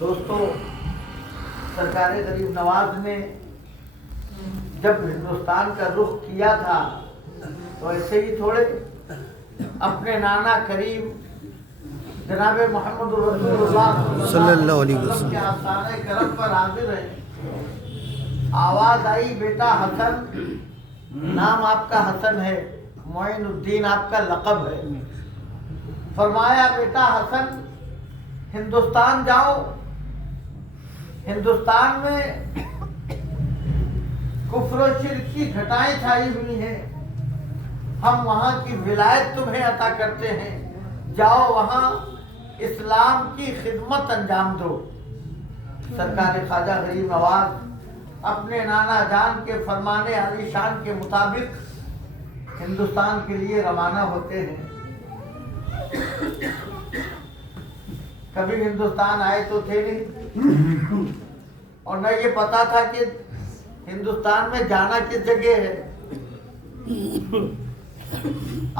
دوستو، سرکار غریب نواز نے جب ہندوستان کا رخ کیا تھا تو ایسے ہی تھوڑے اپنے نانا کریم جناب محمد رسول اللہ صلی اللہ علیہ وسلم کے آستانہ کرم پر حاضر ہیں۔ آواز آئی بیٹا حسن، نام آپ کا حسن ہے، معین الدین آپ کا لقب ہے۔ فرمایا بیٹا حسن ہندوستان جاؤ، ہندوستان میں کفر و شرک کی گھٹائیں چھائی ہوئی ہیں، ہم وہاں کی ولایت تمہیں عطا کرتے ہیں، جاؤ وہاں اسلام کی خدمت انجام دو۔ سرکار خواجہ غریب نواز اپنے نانا جان کے فرمانے عالی شان کے مطابق ہندوستان کے لیے روانہ ہوتے ہیں۔ کبھی ہندوستان آئے تو تھے نہیں، اور نہ یہ پتا تھا کہ ہندوستان میں جانا کس جگہ ہے۔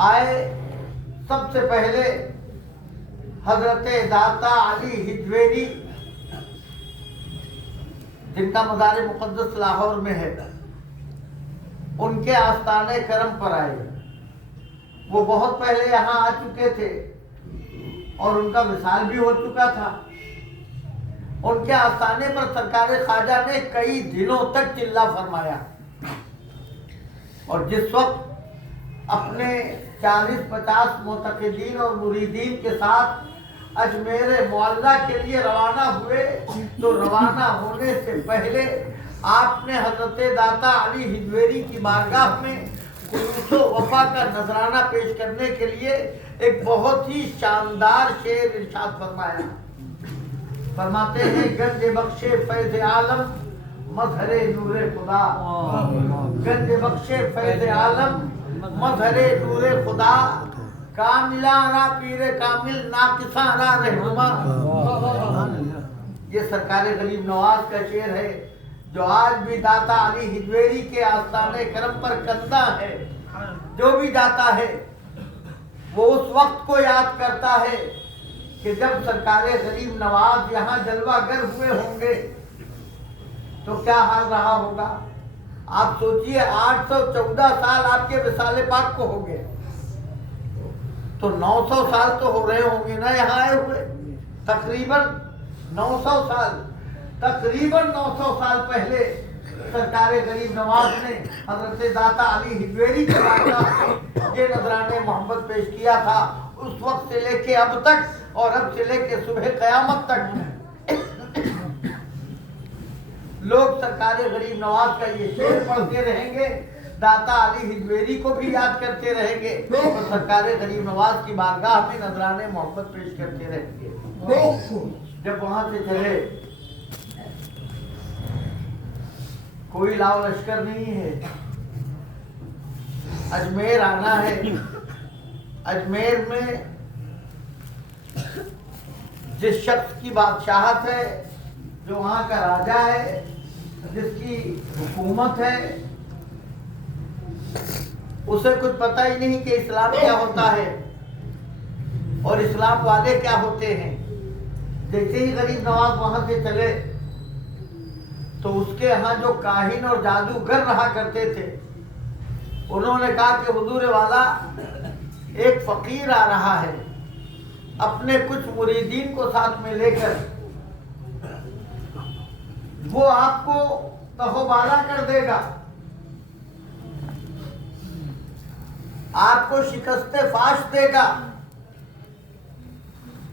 آئے سب سے پہلے حضرت داتا علی ہجویری، جن کا مزار مقدس لاہور میں ہے، ان کے آستانہ کرم پر آئے۔ وہ بہت پہلے یہاں آ چکے تھے اور ان کا وصال بھی ہو چکا تھا۔ ان کے آستانے پر سرکار خواجہ نے کئی دنوں تک چلہ فرمایا، اور جس وقت اپنے 40-50 معتقدین اور مریدین کے ساتھ اجمیر معلّہ کے لیے روانہ ہوئے تو روانہ ہونے سے پہلے آپ نے حضرت داتا علی ہجویری کی بارگاہ میں خلوص و وفا کا نذرانہ پیش کرنے کے لیے ایک بہت ہی شاندار شعر ارشاد فرمایا۔ فرماتے ہیں گنج بخش فیض عالم مظہر نور خدا، گنج بخش فیض عالم مظہر نور خدا، کاملہ را پیر کامل ناقصہ را رہنما۔ یہ سرکار غریب نواز کا شعر ہے جو آج بھی داتا علی ہجویری کے آستانہ کرم پر کندہ ہے۔ جو بھی جاتا ہے وہ اس وقت کو یاد کرتا ہے کہ جب سرکار غریب نواز یہاں جلوہ گر ہوئے ہوں گے تو کیا حال رہا ہوگا۔ آپ سوچئے 814 سال آپ کے وصال پاک کو ہو گئے، تو 900 سال تو ہو رہے ہوں گے نا یہاں آئے ہوئے، تقریباً 900 سال، تقریباً 900 سال پہلے سرکار غریب نواز نے حضرت داتا علی ہجویری کے بارگاہ میں یہ نذرانے محبت پیش کیا تھا۔ اس وقت سے لے کے اب تک اور اب سے لے کے صبح قیامت تک لوگ سرکار غریب نواز کا یہ شعر پڑھتے رہیں گے، داتا علی ہجویری کو بھی یاد کرتے رہیں گے، اور سرکار غریب نواز کی بارگاہ میں نذرانے محبت پیش کرتے رہیں گے۔ جب وہاں سے چلے کوئی لاؤ لشکر نہیں ہے، اجمیر آنا ہے۔ اجمیر میں جس شخص کی بادشاہت ہے، جو وہاں کا راجہ ہے، جس کی حکومت ہے، اسے کچھ پتہ ہی نہیں کہ اسلام کیا ہوتا ہے اور اسلام والے کیا ہوتے ہیں۔ جیسے ہی غریب نواز وہاں سے چلے تو اس کے ہاں جو کاہن اور جادوگر رہا کرتے تھے، انہوں نے کہا کہ حضور والا ایک فقیر آ رہا ہے، اپنے کچھ مریدین کو ساتھ میں لے کر وہ آپ کو تہو بالا کر دے گا، آپ کو شکست فاش دے گا۔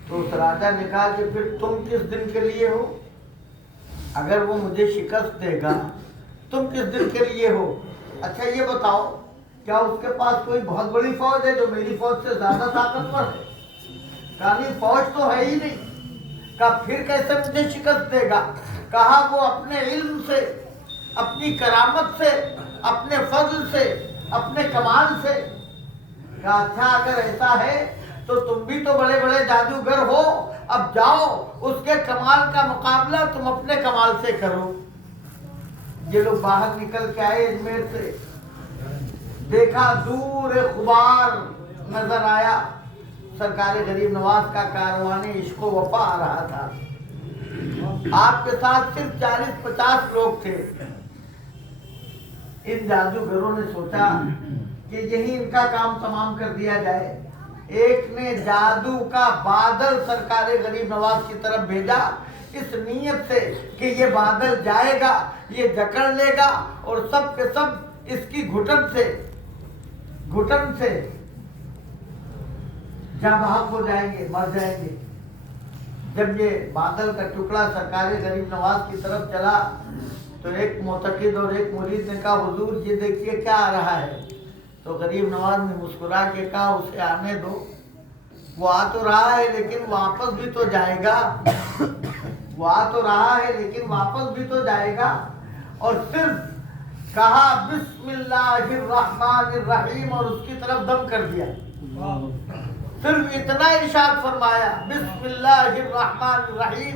تو اس راجہ نے کہا کہ پھر تم کس دن کے لیے ہو؟ اگر وہ مجھے شکست دے گا تم کس دن کے لیے ہو؟ اچھا یہ بتاؤ کیا اس کے پاس کوئی بہت بڑی فوج ہے جو میری فوج سے زیادہ طاقتور ہے؟ کہا نہیں، فوج تو ہے ہی نہیں۔ کہا پھر کیسے مجھے شکست دے گا؟ کہا وہ اپنے علم سے، اپنی کرامت سے، اپنے فضل سے، اپنے کمال سے۔ کہا اچھا اگر ایسا ہے تو تم بھی تو بڑے بڑے جادوگر ہو، اب جاؤ اس کے کمال کا مقابلہ تم اپنے کمال سے کرو۔ یہ لوگ باہر نکل کے آئے اجمیر سے، دیکھا دور غبار نظر آیا، सरकार गरीब नवाज का कारवान इश्क व वफा आ रहा था। आपके साथ सिर्फ 40-50 लोग थे। इन जादूगरों ने सोचा कि यही इनका काम तमाम कर दिया जाए। एक ने जादू का बादल सरकार गरीब नवाज की तरफ भेजा, इस नीयत से कि ये बादल जाएगा, ये जकड़ लेगा और सब के सब इसकी घुटन से जाँ बहक हो जाएंगे, मर जाएंगे। जब ये बादल का टुकड़ा सरकार गरीब नवाज की तरफ चला तो एक मोतकिद और एक मुरीद ने कहा, हुजूर ये देखिए क्या आ रहा है। तो गरीब नवाज ने मुस्कुरा के कहा, उसे आने दो, वो आ तो रहा है लेकिन वापस भी तो जाएगा। वो आ तो रहा है लेकिन वापस भी तो जाएगा। और सिर्फ कहा बिस्मिल्लाहिर्रहमानिर्रहीम और उसकी तरफ दम कर दिया। सिर्फ इतना इरशाद फरमाया, बिस्मिल्लाहिर्रहमानिर्रहीम,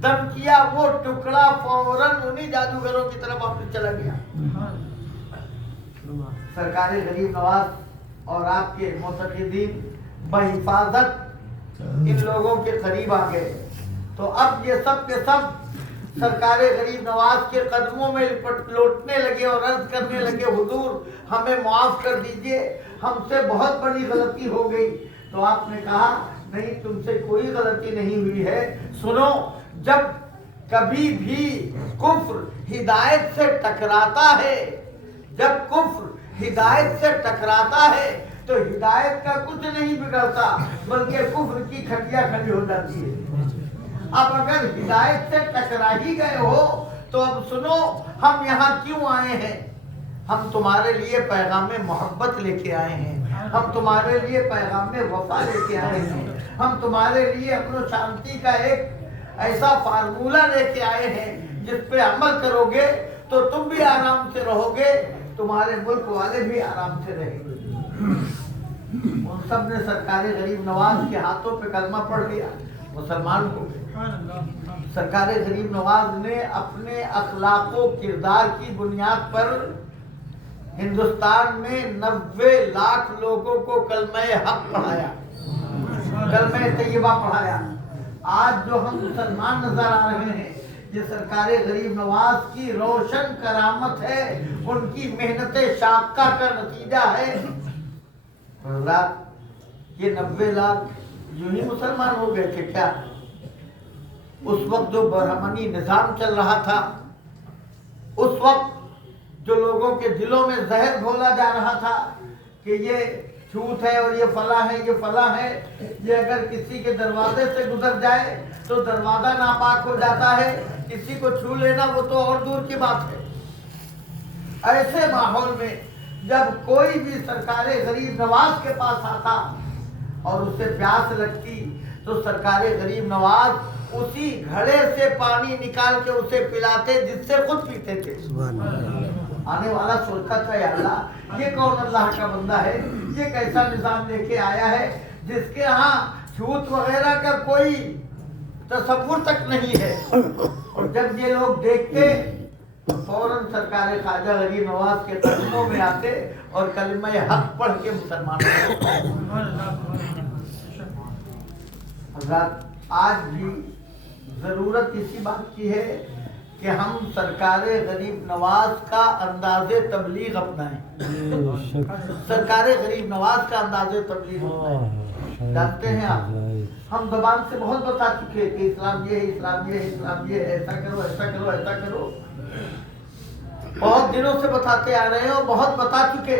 दम किया, वो टुकड़ा फौरन उन्हीं जादूगरों की तरफ वापस चला गया। सरकार गरीब नवाज और आपके मोतक़िदीन बहिफाजत इन लोगों के करीब आ गए। तो अब ये सब के सब सरकार गरीब नवाज के कदमों में लौटने लगे और अर्ज करने लगे, हुजूर हमें माफ कर दीजिए, हमसे बहुत बड़ी गलती हो गई। तो आपने कहा, नहीं, तुमसे कोई गलती नहीं हुई है। सुनो, जब कभी भी कुफ्र हिदायत से टकराता है, जब कुफ्र हिदायत से टकराता है तो हिदायत का कुछ नहीं बिगड़ता, बल्कि कुफ्र की खटिया खड़ी हो जाती है। अब अगर हिदायत से टकरा ही गए हो तो अब सुनो, हम यहाँ क्यों आए हैं। हम तुम्हारे लिए पैगाम मोहब्बत लेके आए हैं, हम तुम्हारे लिए पैगाम वफा लेके आए हैं, हम तुम्हारे लिए अमन शांति का एक ऐसा फार्मूला लेके आए हैं जिस पे अमल करोगे तो तुम भी आराम से रहोगे, तुम्हारे मुल्क वाले भी आराम से रहेंगे। उन सब ने सरकार गरीब नवाज के हाथों पे कलमा पढ़ लिया, मुसलमान हो गए। सरकार गरीब नवाज ने अपने अखलाको किरदार की बुनियाद पर हिंदुस्तान में 90 लाख लोगों को कलमे हक पढ़ाया, कलमे तैयबा पढ़ाया। आज जो हम मुसलमान नजर आ रहे हैं, ये सरकार गरीब नवाज की रोशन करामत है, उनकी मेहनत शाक़ा का नतीजा है। ये 90 लाख यूं ही मुसलमान हो गए थे क्या? उस वक्त जो बरहमनी निज़ाम चल रहा था, उस वक्त जो लोगों के दिलों में जहर घोला जा रहा था कि ये छूत है और ये फला है, ये फला है, ये अगर किसी के दरवाजे से गुजर जाए तो दरवाजा नापाक हो जाता है, किसी को छू लेना वो तो और दूर की बात है। ऐसे माहौल में जब कोई भी सरकार गरीब नवाज के पास आता और उससे प्यास लगती तो सरकार गरीब नवाज उसी घड़े से पानी निकाल के उसे पिलाते जिससे खुद पीते थे। आने वाला सोचता था, या अल्लाह ये कौन अल्लाह का बंदा है, ये कैसा निजाम लेके आया है जिसके यहाँ छूत वगैरह का कोई तसव्वुर तक नहीं है। और जब ये लोग देखते तो फौरन सरकार ख्वाजा गरीब नवाज के कदमों में आते और कलमा हक पढ़ के मुसलमान होते। आज भी जरूरत इसी बात की है कि हम सरकार गरीब नवाज का अंदाज़े तबलीग अपनाएं, सरकार गरीब नवाज का अंदाज़े तबलीग अपनाएं। जानते हैं आप, हम ज़बान से बहुत बता चुके कि इस्लाम ये है, इस्लाम ये है, इस्लाम ये है, ऐसा करो, ऐसा करो, ऐसा करो। बहुत दिनों से बताते आ रहे हैं और बहुत बता चुके।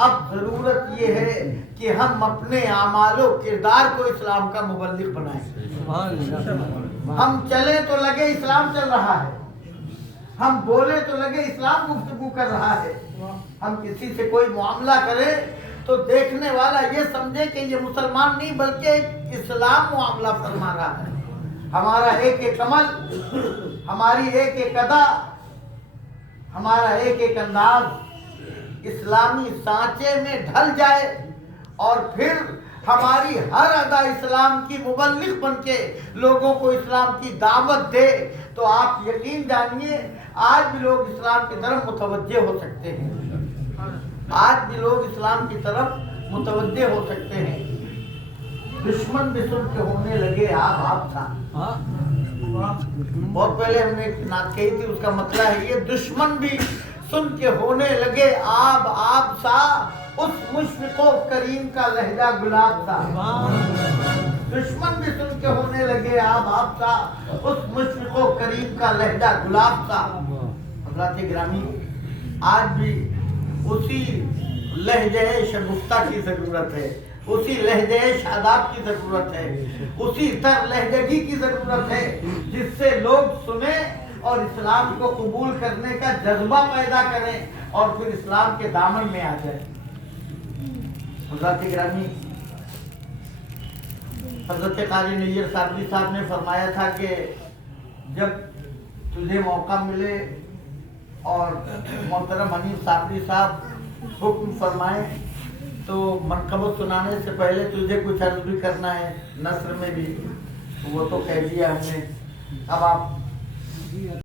अब जरूरत ये है कि हम अपने आमालो किरदार को इस्लाम का मुबल्लिग बनाएं। हम चले तो लगे इस्लाम चल रहा है, हम बोले तो लगे इस्लाम गुफ्तगू कर रहा है। हम किसी से कोई मामला करें तो देखने वाला ये समझे कि ये मुसलमान नहीं बल्कि इस्लाम मामला फरमा रहा है। हमारा एक एक अमल, हमारी एक एक अदा, हमारा एक एक अंदाज इस्लामी सांचे में ढल जाए और फिर हमारी हर अदा इस्लाम की मुबल्लिग बन के लोगों को इस्लाम की दावत दे, तो आप यकीन जानिए आज भी लोग इस्लाम की तरफ मुतवज्जे हो सकते हैं। आज भी लोग इस्लाम की तरफ मुतवज्जे हो सकते हैं। दुश्मन भी सुन के होने लगे आप सा। बहुत पहले हमने एक नात कही थी, उसका मतलब है ये दुश्मन भी सुन के होने लगे आप सा, उस मुशफ़िक़ो करीम का लहजा गुलाब सा। दुश्मन भी सुन के होने लगे आप सा, उस मुशफ़िक़ो करीम का लहजा गुलाब सा। हज़रात गिरामी, आज भी उसी लहजे शगुफ्ता की ज़रूरत है, उसी लहजे शादाब की ज़रूरत है, उसी तर लहजगी की ज़रूरत है जिससे लोग सुने और इस्लाम को कबूल करने का जज्बा पैदा करें और फिर इस्लाम के दामन में आ जाए। हज़रत गिरामी, हज़रत क़ारी नय्यर साबरी साहब ने फरमाया था कि जब तुझे मौका मिले और मोहतरम हनीफ साबरी साहब हुक्म फरमाए तो मनक़बत सुनाने से पहले तुझे कुछ अर्ज़ भी करना है, नस्र में भी, वो तो कह दिया हमने। अब आप